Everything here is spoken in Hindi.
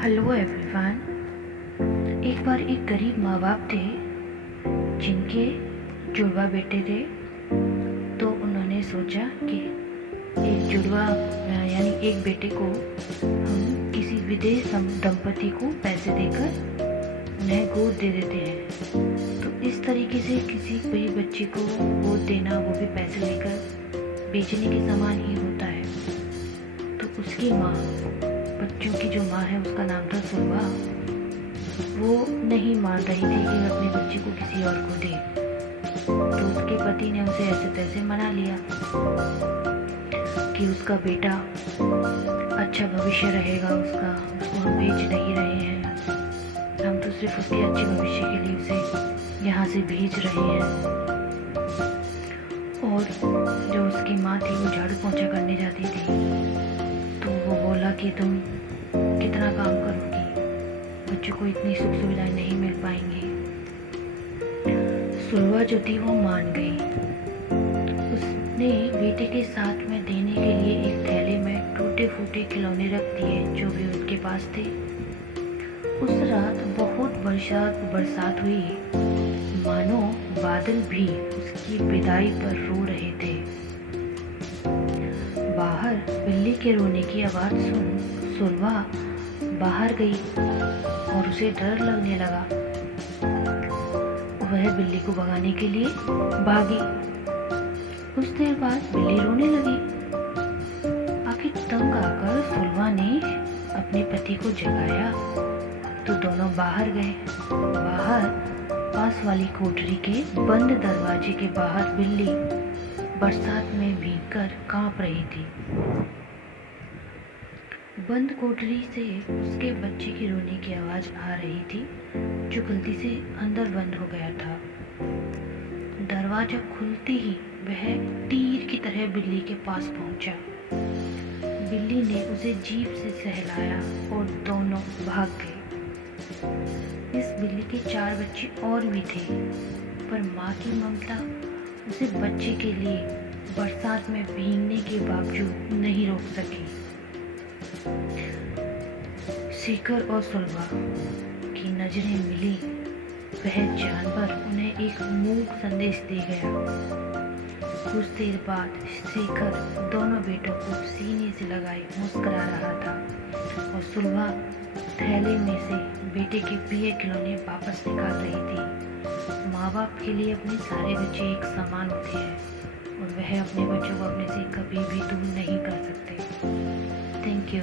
Hello everyone. एक बार एक गरीब माँ बाप थे जिनके जुड़वा बेटे थे। तो उन्होंने सोचा कि एक जुड़वा यानी एक बेटे को हम किसी विदेश दंपति को पैसे देकर उन्हें गोद दे देते हैं। तो इस तरीके से किसी कोई बच्चे को गोद देना, वो भी पैसे लेकर, बेचने के समान ही होता है। तो उसकी माँ, बच्चों की जो माँ है उसका नाम था सुलवा, वो नहीं मान रही थी कि अपने बच्चे को किसी और को दे। तो उसके पति ने उसे ऐसे तैसे मना लिया कि उसका बेटा अच्छा भविष्य रहेगा, उसको हम भेज नहीं रहे हैं, हम तो सिर्फ उसके अच्छे भविष्य के लिए उसे यहाँ से भेज रहे हैं। और जो उसकी माँ थी वो झाड़ू पोंछा करने जाती थी। तो वो बोला कि तुम कितना काम करोगी, बच्चों को इतनी सुख सुविधाएं नहीं मिल पाएंगी। सुलवा जो थी वो मान गई। उसने बेटे के साथ में देने के लिए एक थैले में टूटे फूटे खिलौने रख दिए जो भी उसके पास थे। उस रात बहुत बरसात हुई, मानो बादल भी उसकी विदाई पर रो रहे थे। बाहर बिल्ली के रोने की आवाज़ सुन सुलवा बाहर गई और उसे डर लगने लगा। वह बिल्ली को भगाने के लिए भागी। कुछ देर बाद बिल्ली रोने लगी। आखिर तंग आकर सुलवा ने अपने पति को जगाया तो दोनों बाहर गए। बाहर पास वाली कोठरी के बंद दरवाजे के बाहर बिल्ली बरसात में भीगकर कांप रही थी। बंद कोठरी से उसके बच्चे की रोने की आवाज आ रही थी जो गलती से अंदर बंद हो गया था। दरवाजा खुलते ही वह तीर की तरह बिल्ली के पास पहुंचा। बिल्ली ने उसे जीभ से सहलाया और दोनों भाग गए। इस बिल्ली के 4 बच्चे और भी थे, पर माँ की ममता उसे बच्चे के लिए बरसात में भीगने के बावजूद नहीं रोक सकी। शेखर और सुलवा की नजरें मिली। वह जानवर उन्हें एक मूक संदेश दे गया। कुछ देर बाद शेखर दोनों बेटों को सीने से लगाए मुस्कुरा रहा था और सुलवा थैले में से बेटे के प्रिय खिलौने वापस निकाल रही थी। माँ बाप के लिए अपने सारे बच्चे एक समान होते हैं और वह अपने बच्चों को अपने से कभी भी दूर नहीं कर सकते। Thank you.